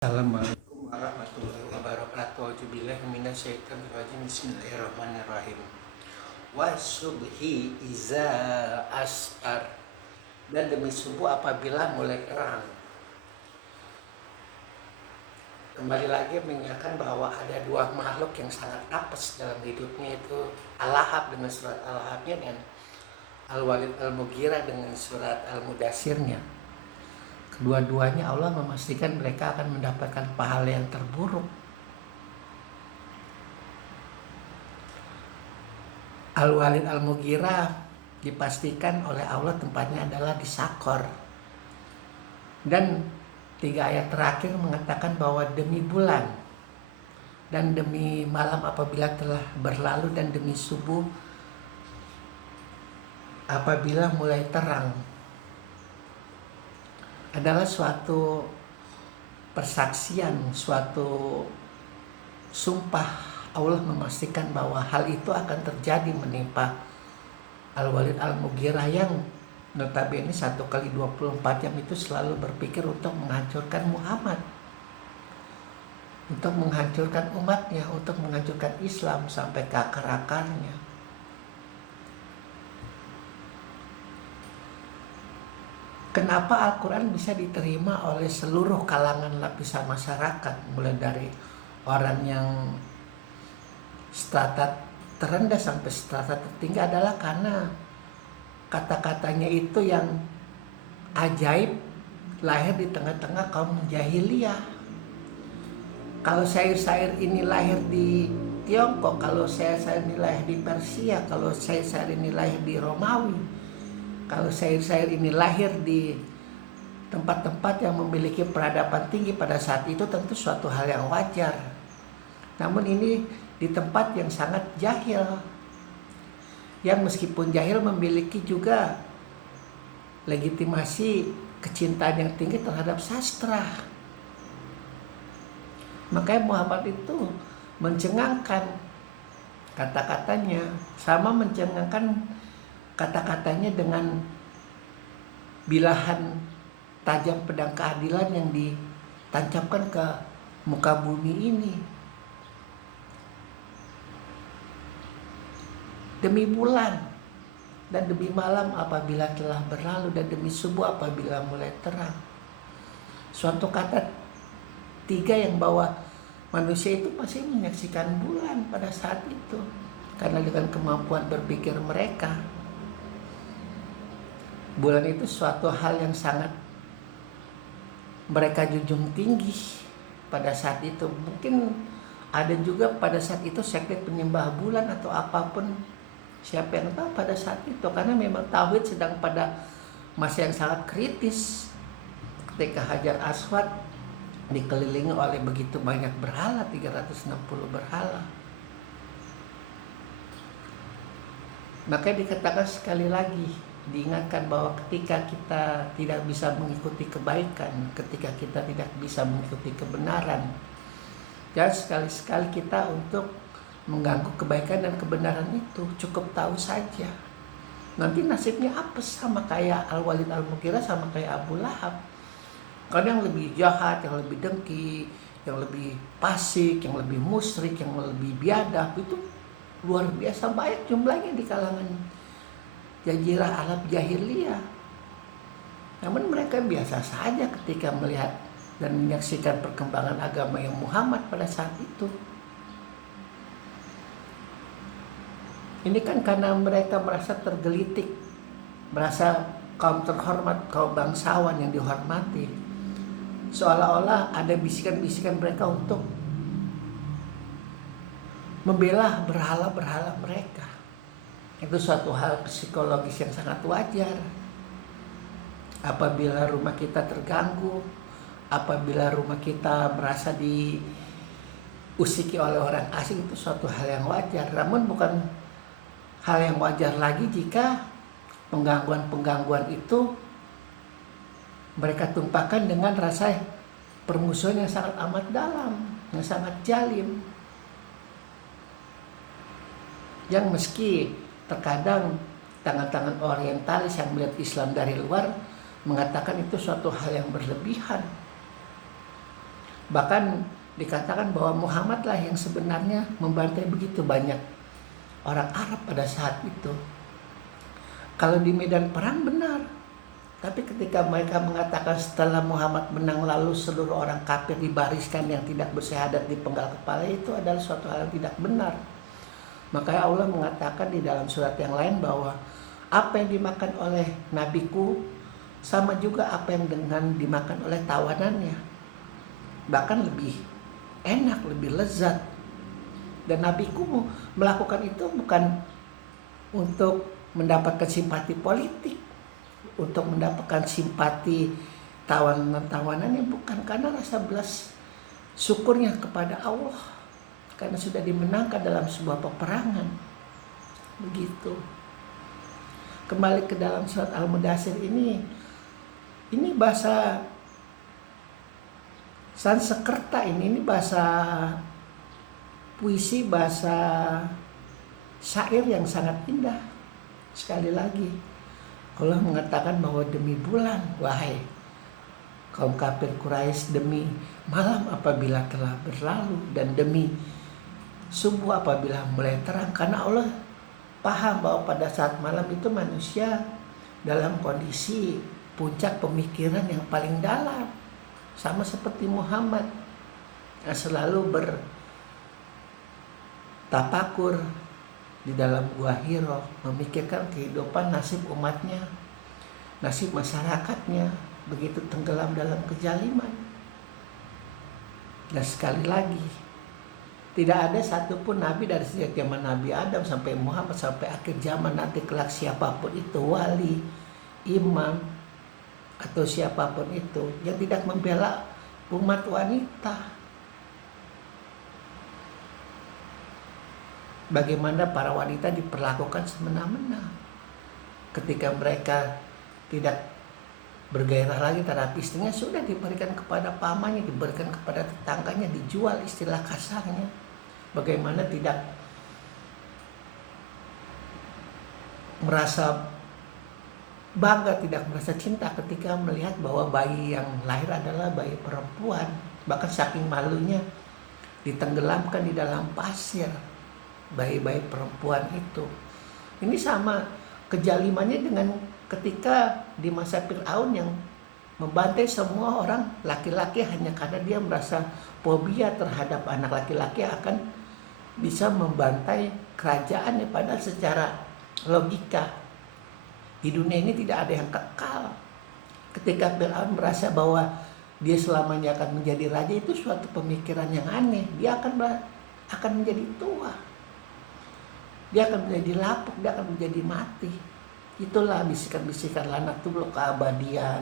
Assalamualaikum warahmatullahi wabarakatuh. Auzubillahi minasyaitonirrajim. Bismillahirrahmanirrahim. Wasubhi iza asfar, dan demi subuh apabila mulai terang. Kembali lagi mengingatkan bahwa ada dua makhluk yang sangat apes dalam hidupnya, itu Al-Lahab dengan surat Al-Lahabnya dan Al-Walid Al-Mughirah dengan surat Al-Mudassirnya. Kedua-duanya Allah memastikan mereka akan mendapatkan pahala yang terburuk. Al-Walid Al-Mughirah dipastikan oleh Allah tempatnya adalah di Sakor. Dan 3 ayat terakhir mengatakan bahwa demi bulan dan demi malam apabila telah berlalu dan demi subuh apabila mulai terang, adalah suatu persaksian, suatu sumpah Allah memastikan bahwa hal itu akan terjadi menimpa Al-Walid Al-Mughirah yang notabene 1 kali 24 jam itu selalu berpikir untuk menghancurkan Muhammad, untuk menghancurkan umatnya, untuk menghancurkan Islam sampai ke akar-akarnya. Kenapa Al-Quran bisa diterima oleh seluruh kalangan lapisan masyarakat, mulai dari orang yang strata terendah sampai strata tertinggi, adalah karena kata-katanya itu yang ajaib, lahir di tengah-tengah kaum jahiliyah. Kalau syair-syair ini lahir di Tiongkok, kalau syair-syair ini lahir di Persia, kalau syair-syair ini lahir di Romawi, kalau syair-syair ini lahir di tempat-tempat yang memiliki peradaban tinggi pada saat itu, tentu suatu hal yang wajar. Namun ini di tempat yang sangat jahil, yang meskipun jahil memiliki juga legitimasi kecintaan yang tinggi terhadap sastra. Makanya Muhammad itu mencengangkan kata-katanya, sama mencengangkan kata-katanya dengan bilahan tajam pedang keadilan yang ditancapkan ke muka bumi ini. Demi bulan dan demi malam apabila telah berlalu dan demi subuh apabila mulai terang. Suatu kata 3 yang bahwa manusia itu pasti menyaksikan bulan pada saat itu, karena dengan kemampuan berpikir mereka, bulan itu suatu hal yang sangat mereka junjung tinggi pada saat itu. Mungkin ada juga pada saat itu sekte penyembah bulan atau apapun, siapa yang tahu pada saat itu, karena memang tauhid sedang pada masa yang sangat kritis ketika Hajar Aswad dikelilingi oleh begitu banyak berhala, 360 berhala. Makanya dikatakan sekali lagi, diingatkan bahwa ketika kita tidak bisa mengikuti kebaikan, ketika kita tidak bisa mengikuti kebenaran, jangan sekali-sekali kita untuk mengganggu kebaikan dan kebenaran itu. Cukup tahu saja nanti nasibnya apa, sama kayak Al-Walid Al-Mughirah, sama kayak Abu Lahab. Karena yang lebih jahat, yang lebih dengki, yang lebih fasik, yang lebih musyrik, yang lebih biadab, itu luar biasa banyak jumlahnya di kalangan jazirah Arab jahiliyah. Namun mereka biasa saja ketika melihat dan menyaksikan perkembangan agama yang Muhammad pada saat itu. Ini kan karena mereka merasa tergelitik, merasa kaum terhormat, kaum bangsawan yang dihormati. Seolah-olah ada bisikan-bisikan mereka untuk membela berhala-berhala mereka. Itu suatu hal psikologis yang sangat wajar. Apabila rumah kita terganggu, apabila rumah kita merasa diusiki oleh orang asing, itu suatu hal yang wajar. Namun bukan hal yang wajar lagi jika penggangguan-penggangguan itu mereka tumpahkan dengan rasa permusuhan yang sangat amat dalam, yang sangat jalim. Yang meski terkadang tangan-tangan orientalis yang melihat Islam dari luar mengatakan itu suatu hal yang berlebihan. Bahkan dikatakan bahwa Muhammad lah yang sebenarnya membantai begitu banyak orang Arab pada saat itu. Kalau di medan perang benar, tapi ketika mereka mengatakan setelah Muhammad menang lalu seluruh orang kafir dibariskan yang tidak bersyahadat di penggal kepala, itu adalah suatu hal yang tidak benar. Makanya Allah mengatakan di dalam surat yang lain bahwa apa yang dimakan oleh nabiku sama juga apa yang dengan dimakan oleh tawanannya, bahkan lebih enak, lebih lezat. Dan nabiku melakukan itu bukan untuk mendapatkan simpati politik, untuk mendapatkan simpati tawanan-tawanannya, bukan, karena rasa belas syukurnya kepada Allah karena sudah dimenangkan dalam sebuah peperangan. Begitu. Kembali ke dalam surat Al-Mudaththir ini bahasa Sanskerta, ini bahasa puisi, bahasa syair yang sangat indah. Sekali lagi Allah mengatakan bahwa demi bulan, wahai kaum kafir Quraisy, demi malam apabila telah berlalu, dan demi subuh apabila mulai terang. Karena Allah paham bahwa pada saat malam itu manusia dalam kondisi puncak pemikiran yang paling dalam, sama seperti Muhammad yang selalu bertapakur di dalam gua Hiro, memikirkan kehidupan, nasib umatnya, nasib masyarakatnya, begitu tenggelam dalam kejaliman. Dan sekali lagi, tidak ada satupun nabi dari sejak zaman Nabi Adam sampai Muhammad sampai akhir zaman nanti kelak, siapapun itu, wali, imam, atau siapapun itu, yang tidak membela umat wanita. Bagaimana para wanita diperlakukan semena-mena ketika mereka tidak bergairah lagi terhadap istrinya, sudah diberikan kepada pamannya, diberikan kepada tetangganya, dijual, istilah kasarnya. Bagaimana tidak merasa bangga, tidak merasa cinta ketika melihat bahwa bayi yang lahir adalah bayi perempuan, bahkan saking malunya ditenggelamkan di dalam pasir bayi-bayi perempuan itu. Ini sama kejalimannya dengan ketika di masa Fir'aun yang membantai semua orang laki-laki hanya karena dia merasa fobia terhadap anak laki-laki akan bisa membantai kerajaannya. Padahal secara logika di dunia ini tidak ada yang kekal. Ketika Fir'aun merasa bahwa dia selamanya akan menjadi raja, itu suatu pemikiran yang aneh. Dia akan menjadi tua, dia akan menjadi lapuk, dia akan menjadi mati. Itulah bisikan-bisikan lanatullah, keabadian,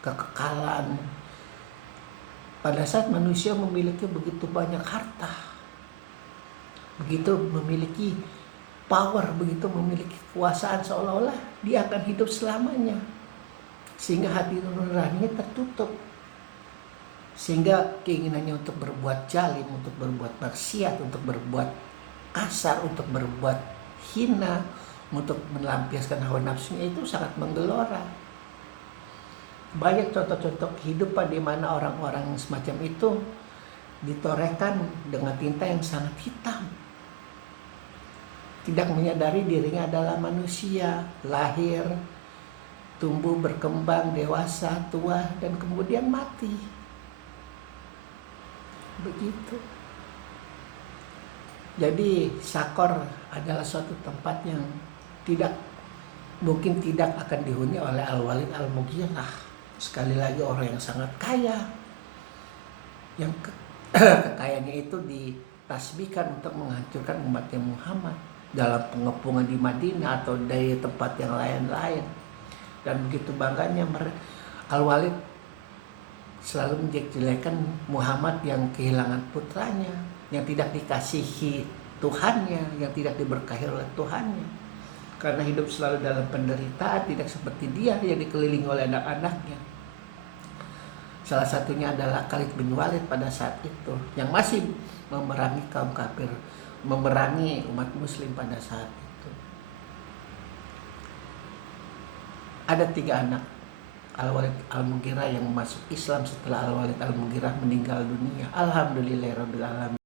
kekekalan. Pada saat manusia memiliki begitu banyak harta, begitu memiliki power, begitu memiliki kekuasaan, seolah-olah dia akan hidup selamanya, sehingga hati nuraninya tertutup, sehingga keinginannya untuk berbuat zalim, untuk berbuat maksiat, untuk berbuat kasar, untuk berbuat hina, untuk melampiaskan hawa nafsunya itu sangat menggelora. Banyak contoh-contoh kehidupan di mana orang-orang semacam itu ditorehkan dengan tinta yang sangat hitam, tidak menyadari dirinya adalah manusia, lahir, tumbuh, berkembang, dewasa, tua, dan kemudian mati. Begitu. Jadi Sakor adalah suatu tempat yang mungkin tidak akan dihuni oleh Al-Walid Al-Mughirah. Sekali lagi orang yang sangat kaya, yang kekayaannya itu ditasbihkan untuk menghancurkan umatnya Muhammad dalam pengepungan di Madinah atau dari tempat yang lain-lain. Dan begitu bangganya Al-Walid selalu menjelek-jelekan Muhammad yang kehilangan putranya, yang tidak dikasihi Tuhannya, yang tidak diberkahi oleh Tuhannya. Karena hidup selalu dalam penderitaan, tidak seperti dia yang dikelilingi oleh anak-anaknya. Salah satunya adalah Khalid bin Walid pada saat itu, yang masih memerangi kaum kafir, memerangi umat muslim pada saat itu. Ada 3 anak Al-Walid Al-Mughirah yang masuk Islam setelah Al-Walid Al-Mughirah meninggal dunia. Alhamdulillahirabbil alamin.